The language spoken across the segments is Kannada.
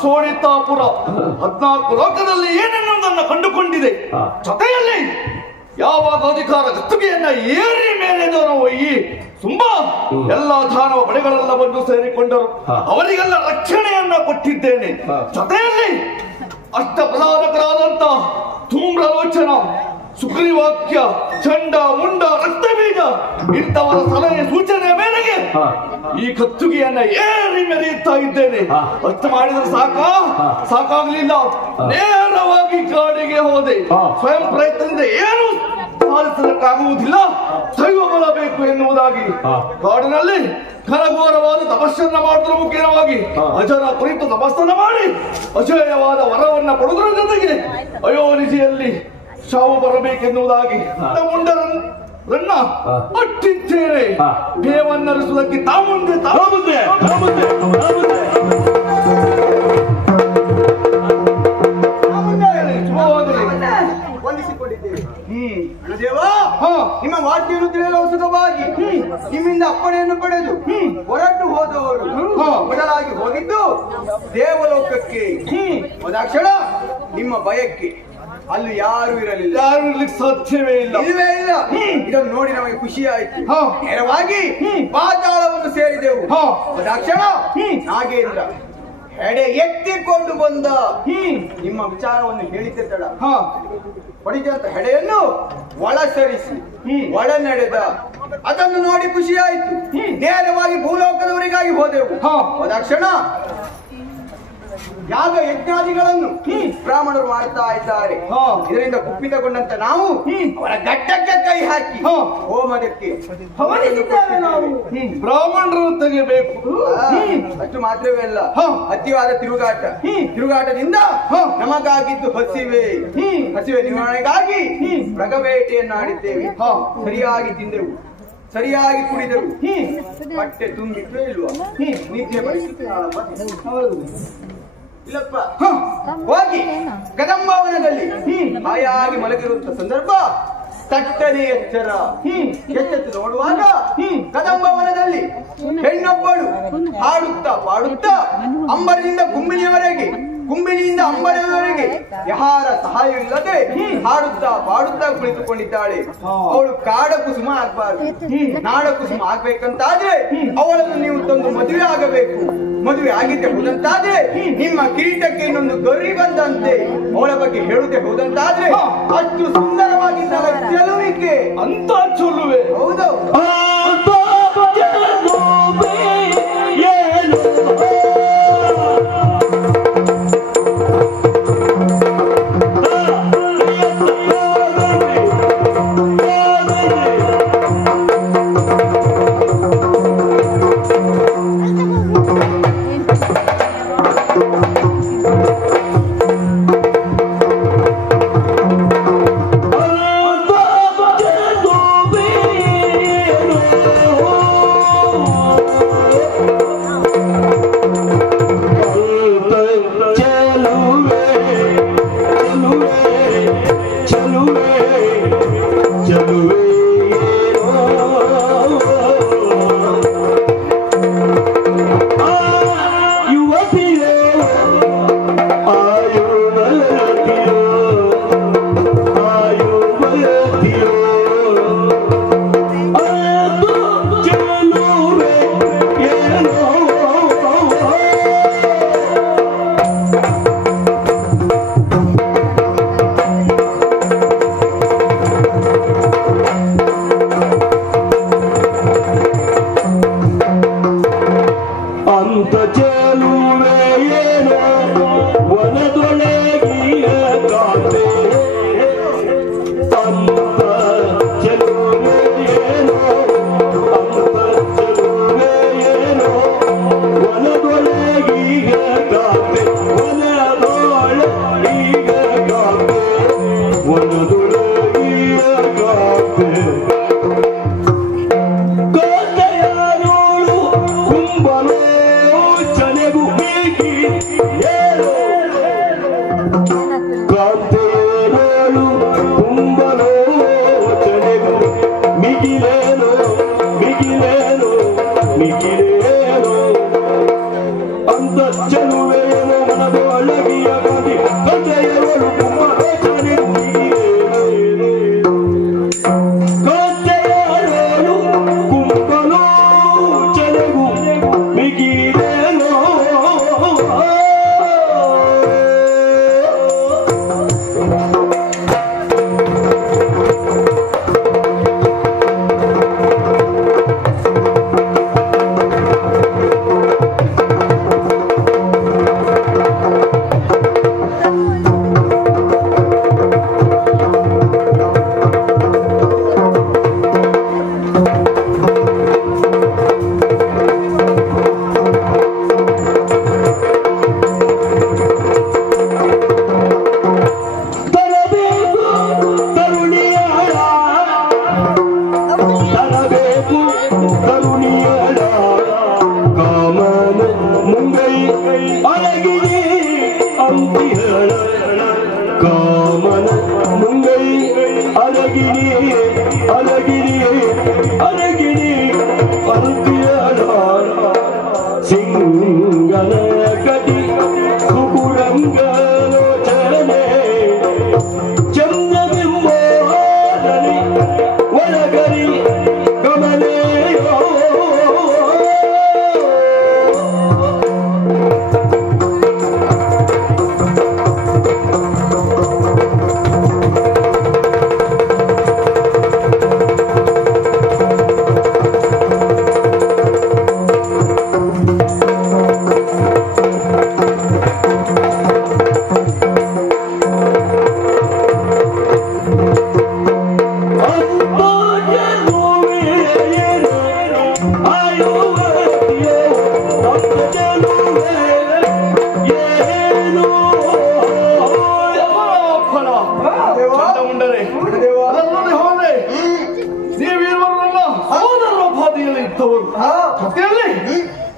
ಸೋಣಿತಾಪುರ 14 ಲೋಕದಲ್ಲಿ ಏನೆನ್ನುವುದನ್ನು ಕಂಡುಕೊಂಡಿದೆ. ಜೊತೆಯಲ್ಲಿ ಯಾವಾಗ ಅಧಿಕಾರ ಗತ್ತುಗೆಯನ್ನ ಏರಿ ಮೇಲೆದವನು ಈ ತುಂಬಾ ಎಲ್ಲ ದಾನವ ಬಳೆಗಳೆಲ್ಲವನ್ನು ಸೇರಿಕೊಂಡರು. ಅವರಿಗೆಲ್ಲ ರಕ್ಷಣೆಯನ್ನ ಕೊಟ್ಟಿದ್ದೇನೆ. ಜೊತೆಯಲ್ಲಿ ಅಷ್ಟ ಪ್ರಧಾನಕರಾದಂತ ಧೂಮ್ರಲೋಚನ, ಸುಗ್ರೀವಾಕ್ಯ, ಚಂಡ, ಮುಂಡ, ರಕ್ತಬೀಜ ಇಂಥವರ ಸಲಹೆ ಸೂಚನೆ ಮೇರೆಗೆ ಈ ಕತ್ತುಗೆಯನ್ನ ಏರಿ ಮೆರೆಯುತ್ತಾ ಇದ್ದೇನೆ. ಅಷ್ಟು ಮಾಡಿದ್ರೆ ಸಾಕಾಗ್ಲಿಲ್ಲ. ನೇರವಾಗಿ ಕಾಡಿಗೆ ಹೋದೆ. ಸ್ವಯಂ ಪ್ರಯತ್ನದಿಂದ ಏನು ಸಾಧಿಸಲಿಕ್ಕಾಗುವುದಿಲ್ಲ, ದೈವ ಬಲ ಬೇಕು ಎನ್ನುವುದಾಗಿ ಕಾಡಿನಲ್ಲಿ ಘನಘೋರವಾದ ತಪಸ್ಸನ್ನ ಮಾಡುವುದರ ಮುಖ್ಯವಾಗಿ ಅಜರ ಕುರಿತು ತಪಸ್ಸನ್ನ ಮಾಡಿ ಅಜೇಯವಾದ ವರವನ್ನ ಪಡೆದರ ಜೊತೆಗೆ ಅಯೋನಿಜಿಯಲ್ಲಿ ಸಾವು ಬರಬೇಕೆನ್ನುವುದಾಗಿ ಮುಂಡರನ್ನ ಅಟ್ಟಿದ್ದೇನೆ. ದೇವನ್ನರಿಸುವುದಕ್ಕೆ ತಾಮುಂದೆ ವಂದಿಸಿಕೊಂಡಿದ್ದೇವೆ. ನಿಮ್ಮ ವಾರ್ತೆಯನ್ನು ತಿಳಿಯಲು ಸುಖವಾಗಿ ನಿಮ್ಮಿಂದ ಅಪ್ಪಣೆಯನ್ನು ಪಡೆದು ಹೊರಟು ಹೋದವರು ಮೊದಲಾಗಿ ಹೋಗಿದ್ದು ದೇವಲೋಕಕ್ಕೆ ಹೋದಾಕ್ಷಣ ನಿಮ್ಮ ಭಯಕ್ಕೆ ಅಲ್ಲಿ ಯಾರು ಇರಲಿಲ್ಲ. ಯಾರು ಇರ್ಲಿಕ್ಕೆ ಸಾಧ್ಯವೇ ಇಲ್ಲ. ಇದನ್ನು ನೋಡಿ ನಮಗೆ ಖುಷಿ ಆಯ್ತು. ನೇರವಾಗಿ ಪಾತಾಳವನ್ನು ಸೇರಿದೆವು. ಹೋದಾಕ್ಷಣ ನಾಗೇಂದ್ರ ಹೆಡೆ ಎತ್ತಿಕೊಂಡು ಬಂದ ನಿಮ್ಮ ವಿಚಾರವನ್ನು ಹೇಳಿದ್ದಳ. ಹೊಡಿದಂತ ಹೆಡೆಯನ್ನು ಒಳ ಸರಿಸಿ ಒಳ ನಡೆದ. ಅದನ್ನು ನೋಡಿ ಖುಷಿ ಆಯ್ತು. ನೇರವಾಗಿ ಭೂಲೋಕದವರಿಗಾಗಿ ಹೋದೆವು. ಹೋದಾಕ್ಷಣ ಯಾಗ ಯಜ್ಞಾದಿಗಳನ್ನು ಬ್ರಾಹ್ಮಣರು ಮಾಡ್ತಾ ಇದ್ದಾರೆ. ಇದರಿಂದ ಕುಪ್ಪಿತಗೊಂಡಂತ ನಾವು ಅವರ ಘಟ್ಟಕ್ಕೆ ಕೈ ಹಾಕಿ ಹೋಮದಕ್ಕೆ ನಾವು ಬ್ರಾಹ್ಮಣರನ್ನು ತೆಗೆಯಬೇಕು. ಅಷ್ಟು ಮಾತ್ರವೇ ಅಲ್ಲ, ಅತಿಯಾದ ತಿರುಗಾಟದಿಂದ ನಮಗಾಗಿದ್ದು ಹಸಿವೆ ನಿವಾರಣೆಗಾಗಿ ಮೃಗಬೇಟೆಯನ್ನಾಡಿದ್ದೇವೆ. ಸರಿಯಾಗಿ ತಿಂದೆವು, ಸರಿಯಾಗಿ ಕುಡಿದೆವು. ಹೊಟ್ಟೆ ತುಂಬಿಟ್ವೇ ಇಲ್ವಾ? ನಿದ್ದೆ ಪರಿಸ್ಥಿತಿ ಇಲ್ಲಪ್ಪ. ಹೋಗಿ ಕದಂಬವನದಲ್ಲಿ ಹಾಯಾಗಿ ಮಲಗಿರುವಂತ ಸಂದರ್ಭ ತಟ್ಟನೆ ಎಚ್ಚೆತ್ತು ನೋಡುವಾಗ ಕದಂಬವನದಲ್ಲಿ ಹೆಣ್ಣೊಬ್ಬಳು ಹಾಡುತ್ತಾ ಪಾಡುತ್ತಾ ಅಂಬರದಿಂದ ಕುಂಬಿನಿಯಿಂದ ಅಂಬರದವರೆಗೆ ಯಾರ ಸಹಾಯವಿಲ್ಲದೆ ಹಾಡುತ್ತಾ ಪಾಡುತ್ತಾ ಕುಳಿತುಕೊಂಡಿದ್ದಾಳೆ. ಅವಳು ಕಾಡ ಕುಸುಮ ಆಗ್ಬಾರ್ದು, ನಾಡ ಕುಸುಮ ಆಗ್ಬೇಕಂತಾದ್ರೆ ಅವಳನ್ನು ನೀವು ತಂದು ಮದುವೆ ಆಗಬೇಕು. ಮದುವೆ ಆಗಿದ್ದೆ ಹೋದಂತಾದ್ರೆ ನಿಮ್ಮ ಕಿರೀಟಕ್ಕೆ ಇನ್ನೊಂದು ಗರಿ ಬಂದಂತೆ ಅವಳ ಬಗ್ಗೆ ಹೇಳುತ್ತೆ ಹೋದಂತಾದ್ರೆ ಅಷ್ಟು ಸುಂದರವಾಗಿದ್ದಾಳೆ ಚೆಲುವಿಕೆ ಅಂತ ಚೊಲುವೆ. ಹೌದು. ಮಿಗಿಲೇನು ಮಿಗಿಲೇನು ಮಿಗಿಲೇನು ಅಂತ ಚೆಲುವೇನು ಮನದ ಅಳಗಿಯ ಗಾದಿ ಕಥೆಯವರು ತುಂಬ ಯೋಚನೆ ಕಥೆಯವರು ಕುಂಬಲು ಚೆಲುವು ಮಿಗಿಲೇನು ಕಾಮನ ಮುಂಗೈ ಅರಗಿರಿ ಅರಗಿರಿ ಅರಗಿರಿ ಅರಗಿಯಳ ಸಿಂಗನ ಗಡಿ ಸುಗುರಂಗಲೋಚನೆ ಚಂದ್ರಬಿಂಬೋದರಿ ಒಳಗರಿ ಕಮಲೆಯೋ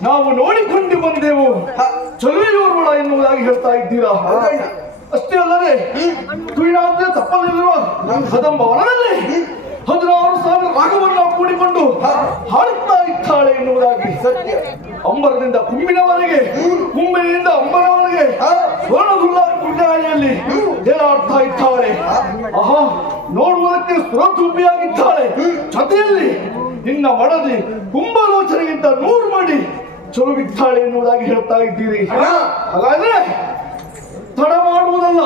ನಾವು ನೋಡಿಕೊಂಡು ಬಂದೆವು ಚಲುವೆಯೂರುಗಳ ಎನ್ನುವುದಾಗಿ ಹೇಳ್ತಾ ಇದ್ದೀರಾ ಅಷ್ಟೇ ಅಲ್ಲದೆ ತುಯಿನಾದ್ಯ ತಪ್ಪಲಿರುವ ಕದಂಬವನದಲ್ಲಿ 16,000 ರಾಗವನ್ನ ಕೂಡಿಕೊಂಡು ಹಾಡುತ್ತಾ ಇದ್ದಾಳೆ ಎನ್ನುವುದಾಗಿ ಸತ್ಯ. ಅಂಬರದಿಂದ ಕುಂಬಿನವರೆಗೆ ಕುಂಬಿನಿಂದ ಅಂಬರವರೆಗೆ ಸ್ವರ್ಣದುಲ್ಲಾಳಿಯಲ್ಲಿ ತೇಲಾಡ್ತಾ ಇದ್ದಾಳೆ. ಆಹಾ, ನೋಡುವುದಕ್ಕೆ ಸುರತೂಪಿಯಾಗಿದ್ದಾಳೆ. ಜೊತೆಯಲ್ಲಿ ನಿನ್ನ ಮಡದಿ ಕುಂಭಲೋಚನೆಗಿಂತ 100 ಮಾಡಿ ಚಲುವಿದ್ದಾಳೆ ಎನ್ನುವುದಾಗಿ ಹೇಳ್ತಾ ಇದ್ದೀರಿ. ಹಾಗಾದ್ರೆ ತಡ ಮಾಡುವುದಲ್ಲ,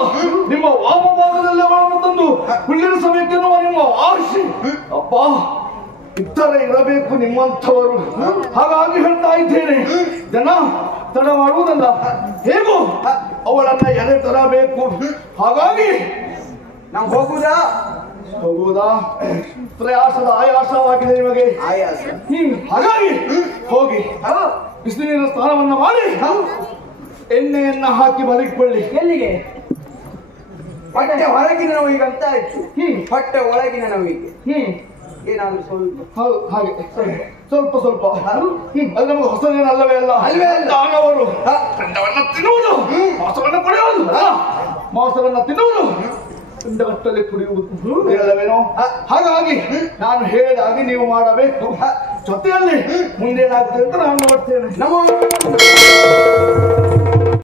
ನಿಮ್ಮ ವಾಮಭಾಗದಲ್ಲಿ ಅವಳನ್ನು ತಂದು ಕುಳ್ಳಿರಿಸಬೇಕೆನ್ನುವ ನಿಮ್ಮ ಆಶೆ ಅಪ್ಪ ಇತ್ತರೆ ಇರಬೇಕು ನಿಮ್ಮಂಥವರು. ಹಾಗಾಗಿ ಹೇಳ್ತಾ ಇದ್ದೇನೆ, ಜನ ತಡ ಮಾಡುವುದಲ್ಲ, ಹೇಗೂ ಅವಳನ್ನ ಎದೆ ತರಬೇಕು. ಹಾಗಾಗಿ ನಾವು ಹೋಗುದಾ ಹೋಗುವುದಾ? ಪ್ರಯಾಸದ ಆಯಾಸವಾಗಿದೆ ನಿಮಗೆ. ಆಯಾಸ ಹಾಗಾಗಿ ಹೋಗಿ ಬಿಸಿನೀರಿನ ಸ್ನಾನವನ್ನ ಮಾಡಿ ಎಣ್ಣೆಯನ್ನ ಹಾಕಿ ಮಲಗಿಕೊಳ್ಳಿ. ಎಲ್ಲಿಗೆ? ಹೊಟ್ಟೆ ಹೊರಗಿನ ನೋವಿಗೆ ಅಂತ ಆಯ್ತು. ಹೊಟ್ಟೆ ಒಳಗಿನ ನೋವಿಗೆ ಏನಾದ್ರು ಸ್ವಲ್ಪ ಹೌದು, ಹಾಗೆ ಸ್ವಲ್ಪ ಸ್ವಲ್ಪ ಅದು ನಮಗೆ ಹೊಸದೇನಲ್ಲವೇ ಅಲ್ಲ. ಅಲ್ವೇ ಅಲ್ಲ. ಅವರು ಪಿಂಡವನ್ನ ತಿನ್ನುವುದು, ಮಾಂಸವನ್ನ ಕುಡಿಯುವುದು, ಮಾಂಸವನ್ನ ತಿನ್ನುವುದು, ಪಿಂಡಗಟ್ಟಲೆ ಕುಡಿಯುವುದು ಹೇಳವೇನೋ. ಹಾಗಾಗಿ ನಾನು ಹೇಳಿದಾಗೆ ನೀವು ಮಾಡಬೇಕು. ಜೊತೆಯಲ್ಲಿ ಮುಂದೇನಾಗ್ತದೆ ಅಂತ ನಾನು ನೋಡ್ತೇನೆ. ನಮೋ